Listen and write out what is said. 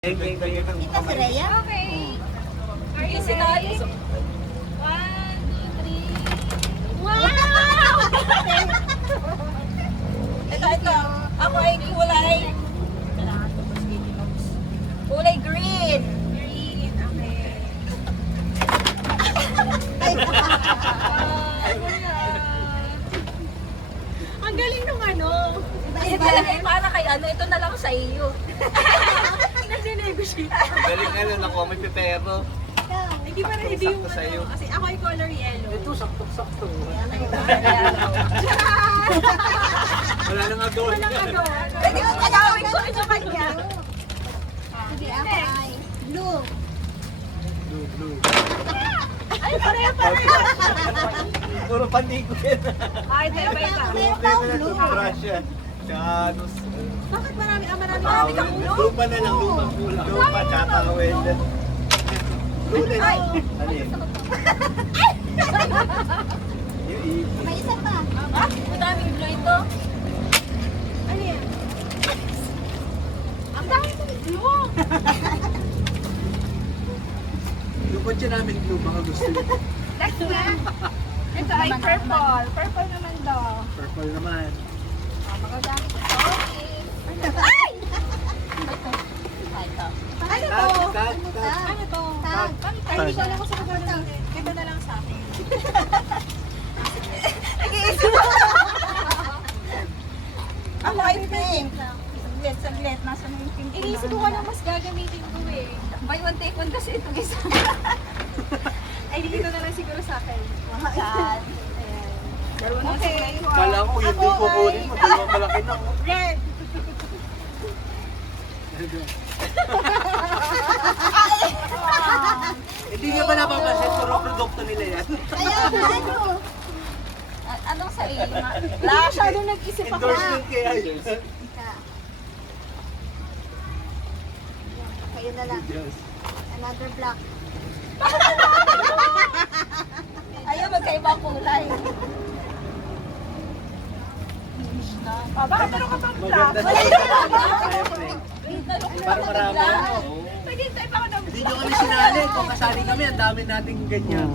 Kita si Rhea? Okay. Are you serious? 1, 2, 3. Wow! ito. Ako ay kulay. Kulay green. Green, okay. Ang galing nung ano. Para kay ano, ito na lang sa iyo. Nag-negotiate. Galing ako, may pipero. Hindi pa rin, hindi yung Sakto sa'yo. ano. Kasi ako ay color yellow. Ito, sakto-sakto. Wala nang agawin Walang ka. ano. Pwede ko tagawin ko sa kanya. Sige, ako ay blue. Blue. Ay, pareho. Puro pandigo yan. Ay, iba. Blue. Russia. Tsaka ano. Bakit marami kang ulo? Lupa na lang, lupang kulang. Lupa, tsaka kawel. Blue din. Ay. Ano yun? Yung ipon. May isa pa. Ah, madaming blue ito. Ano yan? Ang dami kong blue. Yung kotse namin blue, baka gusto nyo. Next na. Ito ay purple. Purple naman daw. Purple naman. Magagamit ito. Ay! Ano to? Tag. Ano to? Tag. Ay, hindi ko alam kung saan gagawin. Ito na lang sa akin. Nag-iisip ako. Ako ay pink. Saglit. Nasa na yung pink? Iniisip ko na mas gagamitin ko eh. Buy one take one kasi ito isa. Ay, dito na lang siguro sa akin. Saan? Okay. Kala ko yun din kukunin mo. Dalawang malaki na. Red. Hindi nga ba napapansin? Puro produkto nila yan. Kaya ano? Anong sa iyo? Wala masyadong nag-isip ako. Endorsement kaya yun. Ika. Kayo na lang. Yes. Another black. Ayaw, magkaiba ang kulay. Bakit meron ka pang black? Maganda Wala siya. yung Siyempre. Para marami. Oo. Pwede tayo pa ako ng Hindi nyo kami sinali. Kung kasali kami, ang dami nating ganyan.